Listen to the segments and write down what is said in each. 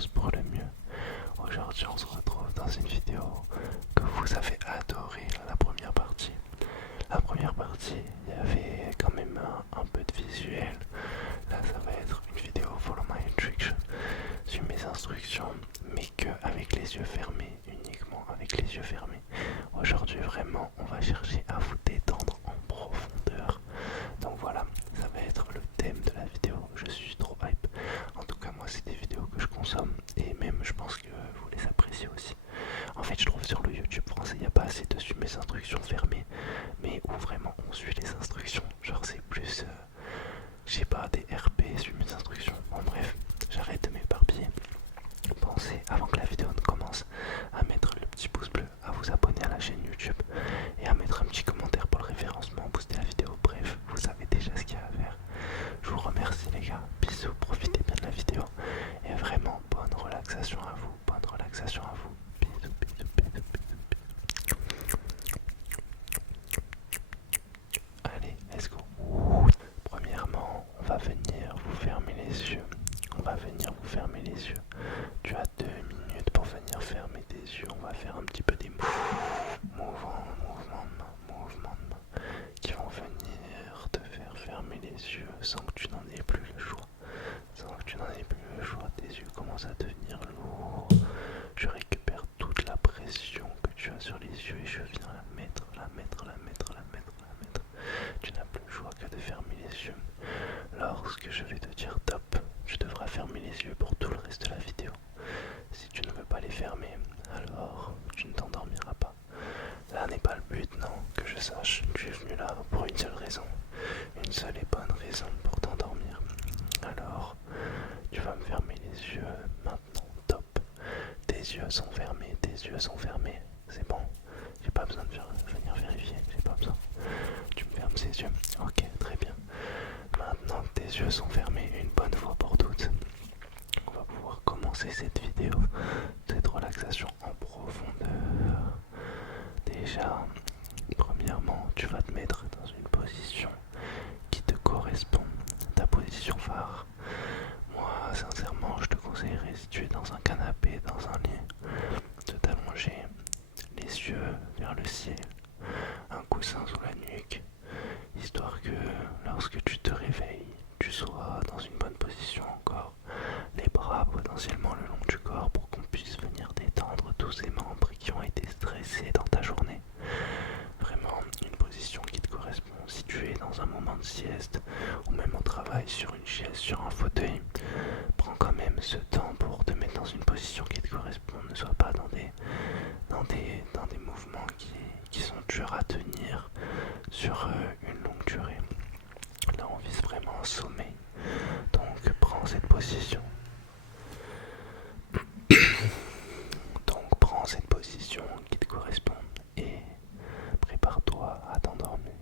chose pour le mieux. Aujourd'hui on se retrouve dans une vidéo que vous avez adorée, la première partie. La première partie, il y avait quand même un peu de visuel. Là ça va être une vidéo follow my instruction, suivre mes instructions, mais que avec les yeux fermés, uniquement avec les yeux fermés. Aujourd'hui vraiment on va chercher à vous détendre en profondeur. Donc voilà, ça va être le thème de la vidéo. Je suis trop hype. En tout cas moi c'est des vidéos que je consomme et même je pense que vous les appréciez aussi. En fait je trouve sur le YouTube français il n'y a pas assez de suivre mes instructions fermées, mais où vraiment on suit les instructions. Genre c'est plus, je sais pas, des RP, suivre mes instructions. Bon bref, j'arrête de m'éparpiller. Pensez avant que la vidéo ne commence à mettre le petit pouce bleu, à vous abonner à la chaîne YouTube et à mettre un petit commentaire pour le référencement, booster la vidéo. Bref, vous savez déjà ce qu'il y a à faire. Je vous remercie les gars, bisous, profitez bien de la vidéo et vraiment bonne relaxation à vous, bonne relaxation à vous. Bisous, bisous, bisous, bisous, bisous. Allez, let's go. Premièrement, on va venir vous fermer les yeux. On va venir vous fermer les yeux. Tu as 2 minutes pour venir fermer tes yeux. On va faire un petit peu des mouvements de main qui vont venir te faire fermer les yeux sans que tu n'en aies plus le choix. Sans que tu n'en aies plus le choix, tes yeux commencent à devenir lourds. Je récupère toute la pression que tu as sur les yeux et je viens la mettre. Tu n'as plus le choix que de fermer les yeux. Lorsque je vais te dire top, tu devras fermer les yeux pour tout le reste de la vidéo. Si tu ne veux pas les fermer, alors tu ne t'endormiras pas. Là n'est pas le but, non, que je sache. Tu es venu là pour une seule raison. Une seule et bonne raison pour t'endormir. Alors, tu vas me fermer les yeux maintenant, top. Tes yeux sont fermés, c'est bon. J'ai pas besoin de venir vérifier, j'ai pas besoin. Tu me fermes ces yeux, ok, très bien. Maintenant que tes yeux sont fermés une bonne fois pour toutes, on va pouvoir commencer cette vidéo, cette relaxation en profondeur. Déjà, premièrement, tu vas te mettre dans une position qui te correspond, ta position phare. Moi, sincèrement, je te conseillerais, si tu es dans un canapé, dans un lit, de t'allonger, les yeux vers le ciel, un coussin sous la nuque, histoire que lorsque tu te réveilles, tu sois dans une bonne position encore, les bras potentiellement le long du corps pour qu'on puisse venir détendre tous ces membres qui ont été stressés dans ta journée. Vraiment une position qui te correspond. Si tu es dans un moment de sieste ou même au travail sur une chaise, sur un fauteuil, prends quand même ce temps pour te mettre dans une position qui te correspond. Ne sois pas dans des mouvements qui sont durs à tenir sur une longue durée. Là on vise vraiment un sommeil. Donc prends cette position. Qui te correspond et prépare-toi à t'endormir.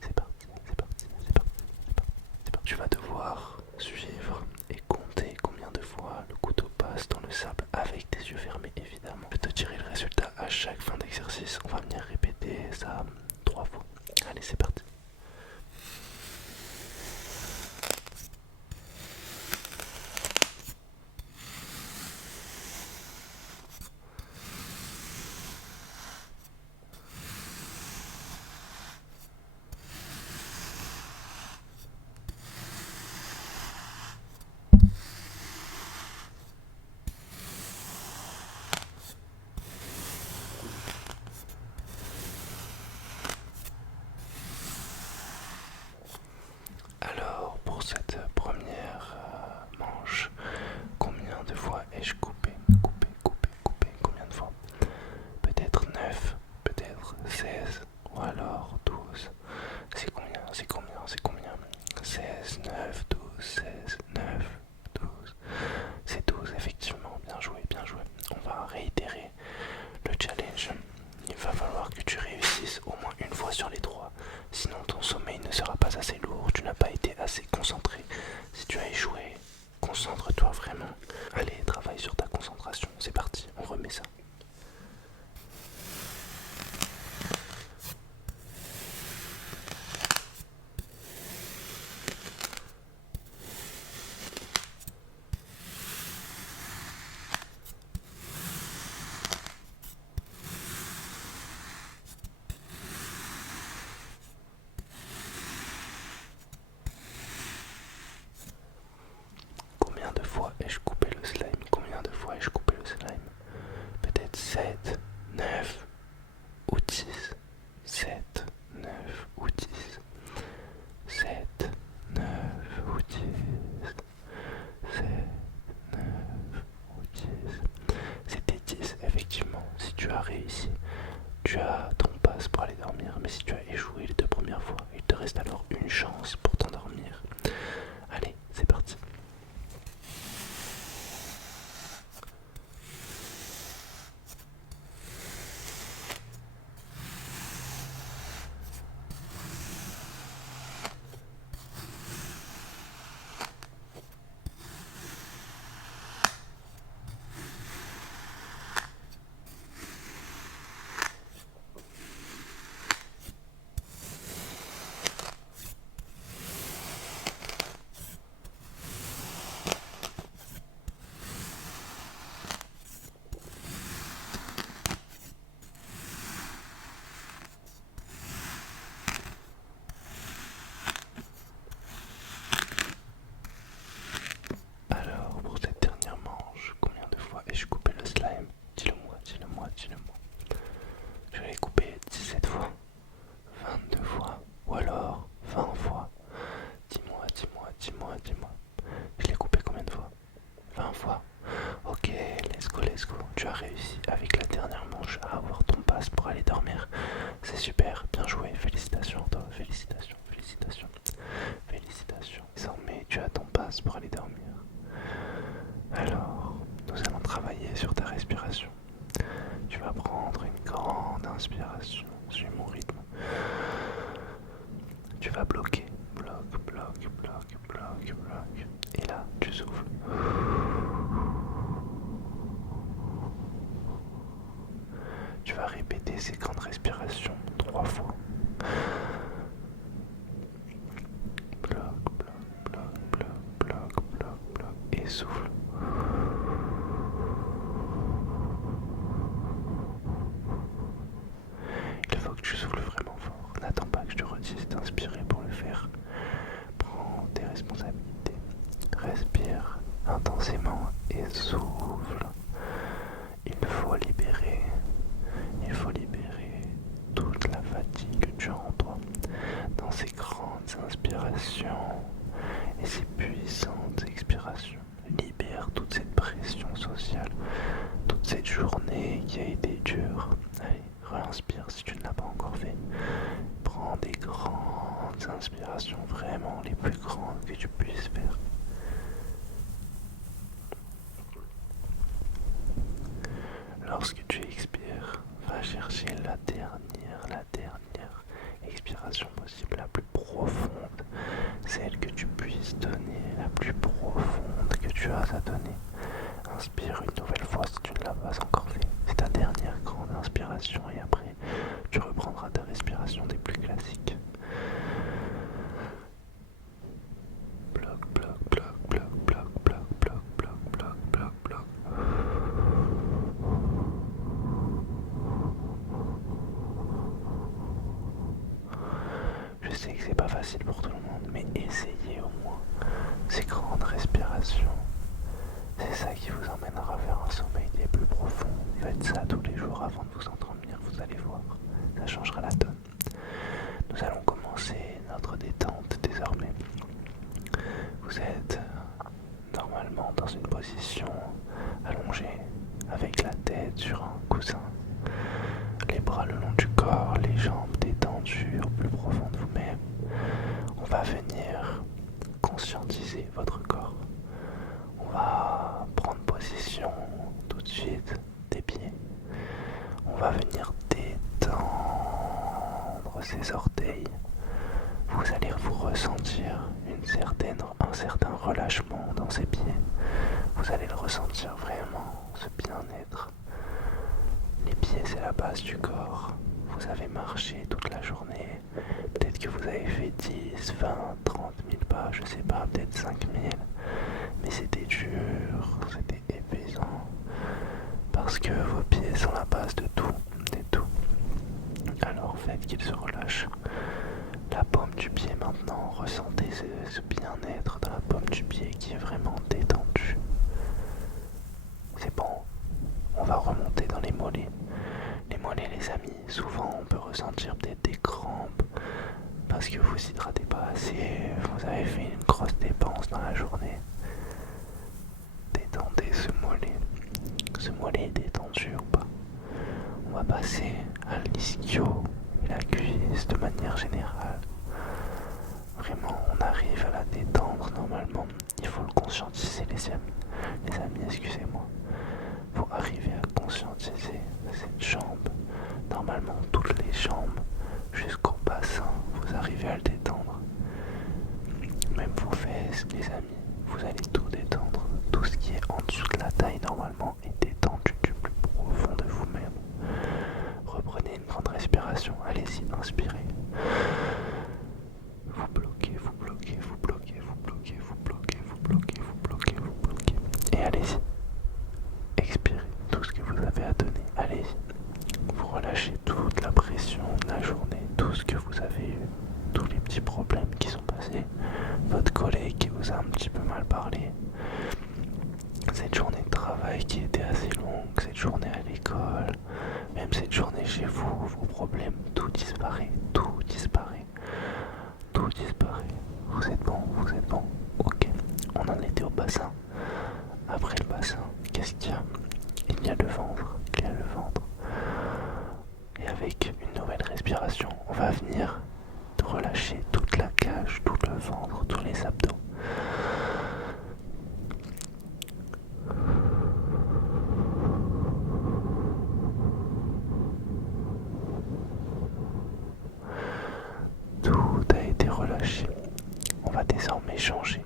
C'est parti. Tu vas devoir suivre et compter combien de fois le couteau passe dans le sable avec tes yeux fermés évidemment. Je vais te tirer le résultat à chaque fin d'exercice. On va venir répéter ça 3 fois. Allez, c'est parti. Alors, pour cette première manche, combien de fois ai-je coupé? Combien de fois? Peut-être 9, peut-être 16, ou alors 12. C'est combien? 16, 9, 12, 16, 9, 12. C'est 12, effectivement. Bien joué. On va réitérer le challenge. Il va falloir que tu réussisses au moins une fois sur les 3. Sinon ton sommeil ne sera pas assez lourd, tu n'as pas été assez concentré. Si tu as échoué, concentre-toi vraiment. Allez, travaille sur ta concentration. as réussi. Tu as ton passe pour aller dormir, mais si tu as échoué les 2 premières fois, il te reste alors une chance pour t'endormir. Allez, c'est parti. Alors, pour cette dernière manche, combien de fois ai-je coupé le slime? Dis-le moi, dis-le moi, dis-le moi. Je l'ai coupé 17 fois, 22 fois, ou alors 20 fois. Dis-moi, dis-moi, dis-moi, dis-moi. Je l'ai coupé combien de fois? 20 fois. Ok, let's go, let's go. Tu as réussi avec la dernière manche à avoir ton passe pour aller dormir. C'est super, bien joué. Félicitations à toi, félicitations, félicitations, félicitations. Désormais, tu as ton passe pour aller dormir. Alors, nous allons travailler sur ta respiration. Tu vas prendre une grande inspiration, suis mon rythme. Tu vas bloquer, bloc, bloc, bloc, bloc, bloc. Et là, tu souffles. Tu vas répéter ces grandes respirations 3 fois. Bloc, bloc, bloc, bloc, bloc, bloc, bloc. Et souffle. Il faut que tu souffles vraiment fort. N'attends pas que je te redise d'inspirer pour le faire. Prends tes responsabilités. Respire intensément et souffle. Il faut libérer toute la fatigue que tu as en toi dans ces grandes inspirations et ces puissantes expirations. Libère toute cette pression sociale, toute cette journée qui a été dure. Allez, re-inspire si tu ne l'as pas encore fait. Prends des grandes inspirations, vraiment les plus grandes que tu puisses faire. Lorsque tu expires, va chercher la dernière expiration possible, la plus profonde, celle que tu puisses donner, la plus profonde que tu as à donner. Inspire une nouvelle fois si tu ne l'as pas encore fait. C'est ta dernière grande inspiration et après, tu reprendras ta respiration des plus classiques. Bloc, bloc, bloc, bloc, bloc, bloc, bloc, bloc, bloc, bloc, bloc. Je sais que c'est pas facile pour tout le monde, mais essayez au moins ces grandes respirations. C'est ça qui vous emmènera vers un sommeil des plus profonds. Faites ça tous les jours avant de vous endormir, vous allez voir, ça changera la donne. Nous allons commencer notre détente désormais. Vous êtes normalement dans une position allongée, avec la tête sur un coussin, les bras le long du corps, les jambes détendues au plus profond de vous-même. On va venir conscientiser votre corps. On va prendre position tout de suite des pieds. On va venir détendre ses orteils. Vous allez vous ressentir un certain relâchement dans ses pieds. Vous allez le ressentir vraiment, ce bien-être. Les pieds, c'est la base du corps. Vous avez marché toute la journée. Peut-être que vous avez fait 10, 20, 30 000 pas, je sais pas, peut-être 5 000. Mais c'était dur, c'était épuisant. Parce que vos pieds sont la base de tout, et tout. Alors faites qu'ils se relâchent. La paume du pied maintenant, ressentez ce bien-être dans la paume du pied qui est vraiment détendue. C'est bon, on va remonter dans les mollets. Les mollets les amis, souvent on peut ressentir peut-être des crampes parce que vous hydratez pas assez, vous avez fait une grosse dépense dans la journée. Détendez ce mollet est détendu ou pas. On va passer à l'ischio et la cuisse de manière générale. Vraiment, on arrive à la détendre normalement. Il faut le conscientiser, les amis. Les amis, excusez-moi. Il faut arriver à conscientiser cette jambe. Normalement, toutes les jambes jusqu'au bassin, vous arrivez à le détendre. Même vos fesses, les amis, vous allez tout détendre. Tout ce qui est en dessous de la taille, normalement, est détendu du plus profond de vous-même. Reprenez une grande respiration. Allez-y, inspirez. Vous bloquez, vous bloquez, vous bloquez, vous bloquez, vous bloquez, vous bloquez, vous bloquez, vous bloquez. Et allez-y. Expirez tout ce que vous avez à donner. Allez-y. Vous relâchez toute la pression de la journée, tout ce que vous avez eu, tous les petits problèmes qui sont passés, votre collègue qui vous a un petit peu mal parlé, cette journée de travail qui était assez longue, cette journée à l'école, même cette journée chez vous, vos problèmes, tout disparaît, tout disparaît, tout disparaît. Vous êtes bon, vous êtes bon. Ok, on en était au bassin. Après le bassin, qu'est-ce qu'il y a? Il y a le ventre, il y a le ventre. Et avec une nouvelle respiration, on va venir relâcher toute la cage, tout le ventre, tous les abdos. Tout a été relâché. On va désormais changer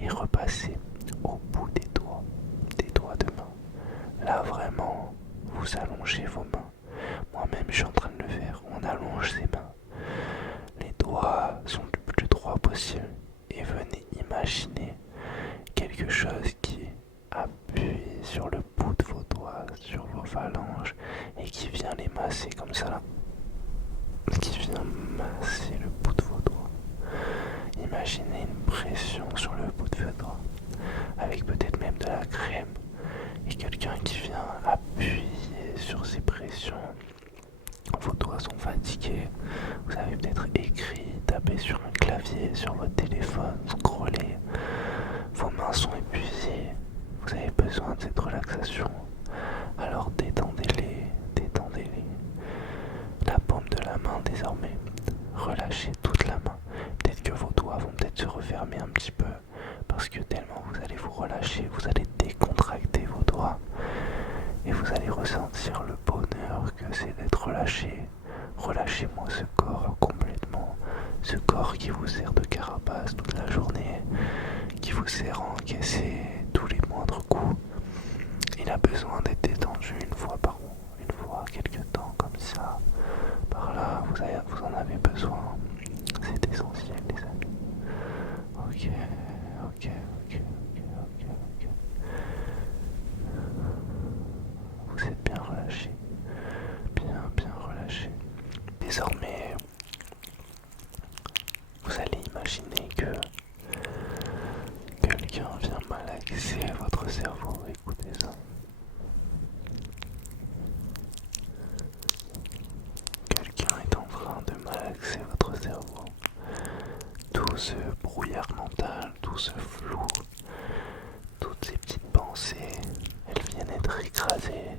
et repasser au bout des doigts de main. Là vraiment, vous allongez vos mains. Moi-même, je suis en train de le faire. On allonge ses mains. Les doigts sont le plus droit possible. Et venez imaginer quelque chose qui appuie sur le bout de vos doigts, sur vos phalanges, et qui vient les masser comme ça là. Qui vient masser le bout de vos doigts. Imaginez une pression sur le bout de vos doigts, avec peut-être même de la crème, et quelqu'un qui vient appuyer sur ces pressions. Vos doigts sont fatigués, vous avez peut-être écrit, tapé sur un clavier, sur votre téléphone, scrollé, vos mains sont épuisées, vous avez besoin de cette relaxation, alors détendez-les, détendez-les. La paume de la main désormais, relâchez toute la main, peut-être que vos doigts vont peut-être se refermer un petit peu, parce que tellement vous allez vous relâcher, vous allez décontracter vos doigts, et vous allez ressentir le bonheur que c'est d'être relâché. Relâchez-moi ce corps complètement, ce corps qui vous sert de carapace toute la journée, qui vous sert à encaisser tous les moindres coups. Il a besoin d'être détendu une fois par an, une fois quelques temps comme ça. Par là, vous en avez besoin. C'est essentiel, les amis. Ok, ok, ok, ok, ok, ok. Vous êtes bien relâché, bien relâché. Désormais, vous allez imaginer que quelqu'un vient malaxer votre cerveau. Écoutez ça. Quelqu'un est en train de malaxer votre cerveau. Tout ce brouillard mental, tout ce flou, toutes ces petites pensées, elles viennent être écrasées.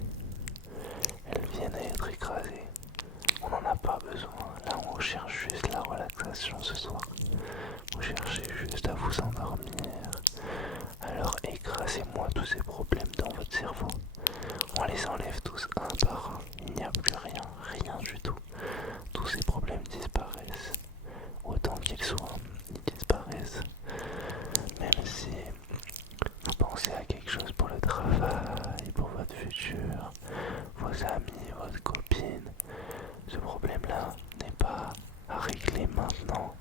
Elles viennent à être écrasées. On n'en a pas besoin. Là, on cherche juste la relaxation ce soir. Vous cherchez juste à vous endormir. Alors écrasez-moi tous ces problèmes dans votre cerveau. On les enlève tous un par un. Il n'y a plus rien, rien du tout. Tous ces problèmes disparaissent. Autant qu'ils soient, ils disparaissent. Même si vous pensez à quelque chose pour le travail, pour votre futur, vos amis, votre copine, ce problème-là n'est pas à régler maintenant.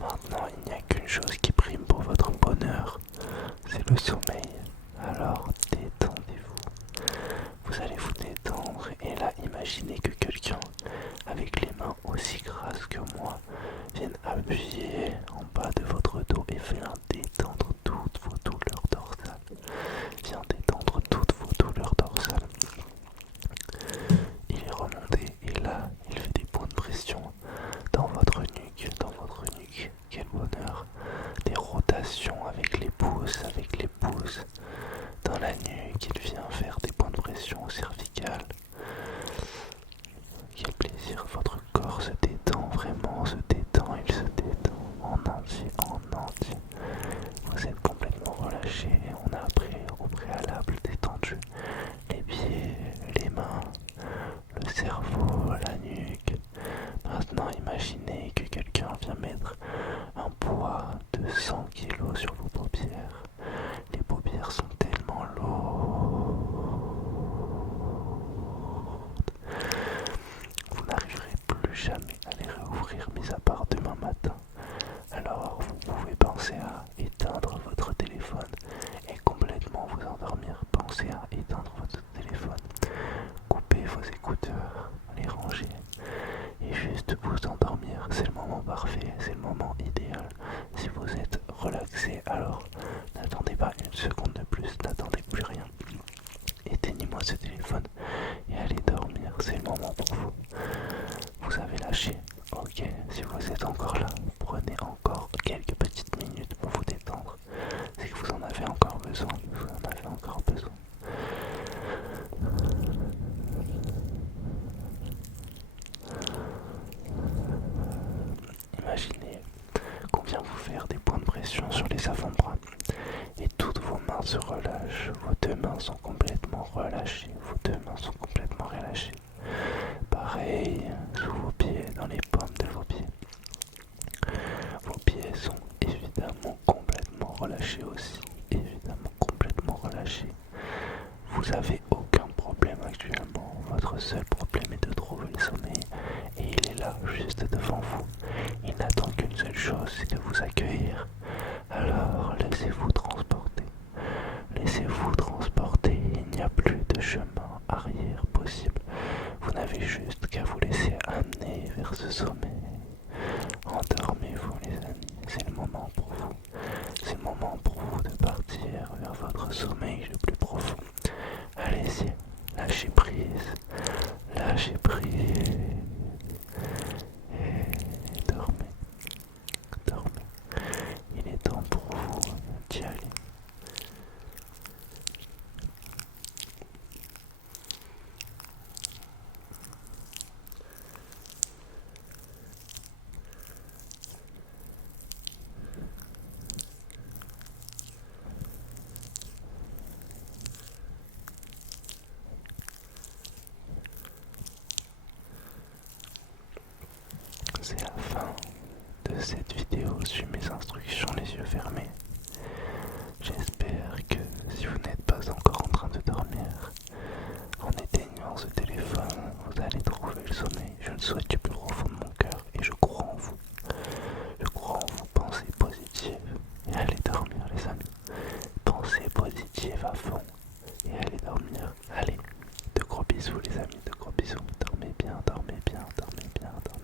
Maintenant, il n'y a qu'une chose qui prime pour votre bonheur, c'est le sommeil. Alors, détendez-vous. Vous allez vous détendre et là, imaginez que quelqu'un, avec les mains aussi grasses que moi, vienne appuyer en bas de votre dos et vienne détendre toutes vos douleurs dorsales. Viens détendre toutes vos douleurs dorsales. Il est remonté et là, il fait des points de pression dans votre nuque, dans votre nuque. Quel bonheur! Des rotations avec les pouces, dans la nuque. Il vient faire des points de pression au cervical. sont complètement relâchées, vos deux mains sont complètement relâchées. Pareil sous vos pieds, dans les paumes de vos pieds. Vos pieds sont évidemment complètement relâchés aussi, évidemment complètement relâchés. Vous avez aucun problème actuellement, votre seul problème est de trouver le sommeil et il est là, juste devant vous. Il n'attend qu'une seule chose, c'est de vous accueillir. Alors laissez-vous transporter. Laissez-vous transporter, il n'y a plus de chemin arrière possible. Vous n'avez juste qu'à vous laisser amener vers ce sommeil. Endormez-vous les amis, c'est le moment pour vous. C'est le moment pour vous de partir vers votre sommeil le plus profond. Allez-y, lâchez prise, lâchez prise. Et dormez, dormez. Il est temps pour vous d'y aller. C'est la fin de cette vidéo. Suis mes instructions les yeux fermés. J'espère que si vous n'êtes pas encore en train de dormir, en éteignant ce téléphone, vous allez trouver le sommeil. Je le souhaite du plus profond de mon cœur et je crois en vous. Je crois en vous. Pensez positive et allez dormir les amis. Pensez positive à fond et allez dormir. Allez, de gros bisous les amis, de gros bisous. Dormez bien, dormez bien, dormez bien, dormez bien.